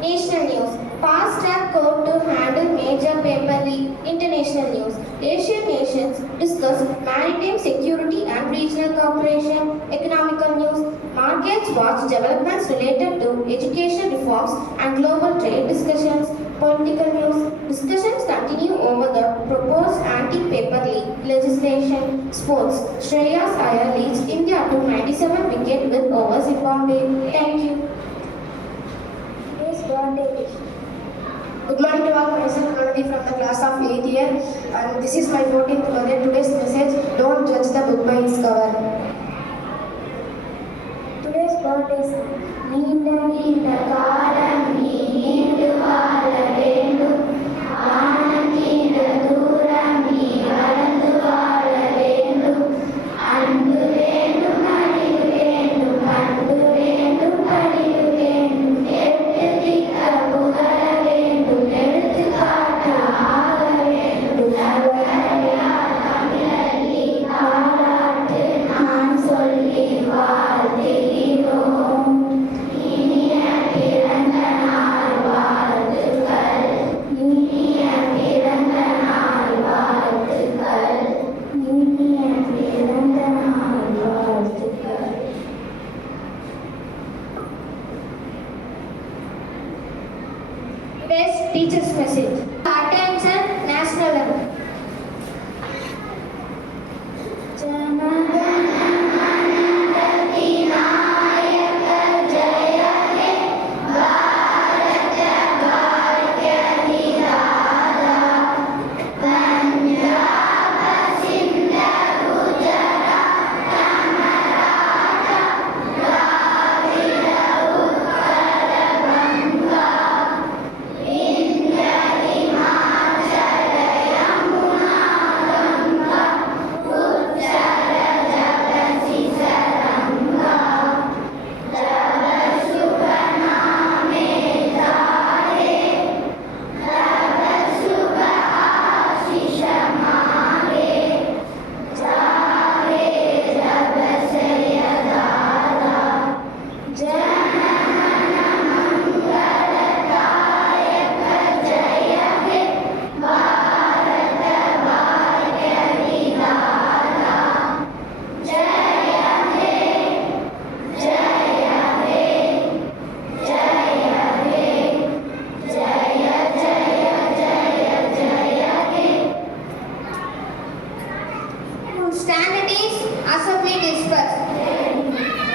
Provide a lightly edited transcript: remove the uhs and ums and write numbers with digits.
National news. Fast track court to handle major paper leak. International news. Asian nations discuss maritime security and regional cooperation. Economical news. Markets watch developments related to education reforms and global trade discussions. Political news. Discussions continue over the proposed anti-paper leak legislation. Sports. Shreyas Iyer leads India to 97 wicket win over Zimbabwe. Thank you. Good morning to all. Myself Ganadi from the class of 8th year, and this is my 14th birthday. Today's message: don't judge the book by its cover. Today's birthday song. நீண்ட நீண்ட காலம் நீ நீண்டு வாழ வேண்டும், வானம் நீண்ட தூரம் நீ வளர்ந்து வாழ வேண்டும், அன்பு வேண்டும் அறிவு வேண்டும், அன்பு வேண்டும் அறிவு வேண்டும், எட்டு திக்க புகழ வேண்டும், எடுத்துக்காட்டு ஆக வேண்டும், தமிழறியா தமிழறி பாராட்டு நான் சொல்லி வாழ்த்துகிறோம். இனிய பிறந்த நாள் வாழ்த்துக்கள், இனிய பிறந்த நாள் வாழ்த்துக்கள், இனிய பிறந்த நாள் வாழ்த்துக்கள். Today's teacher's message. Attention, national level. Stand at ease, assembly dispersed.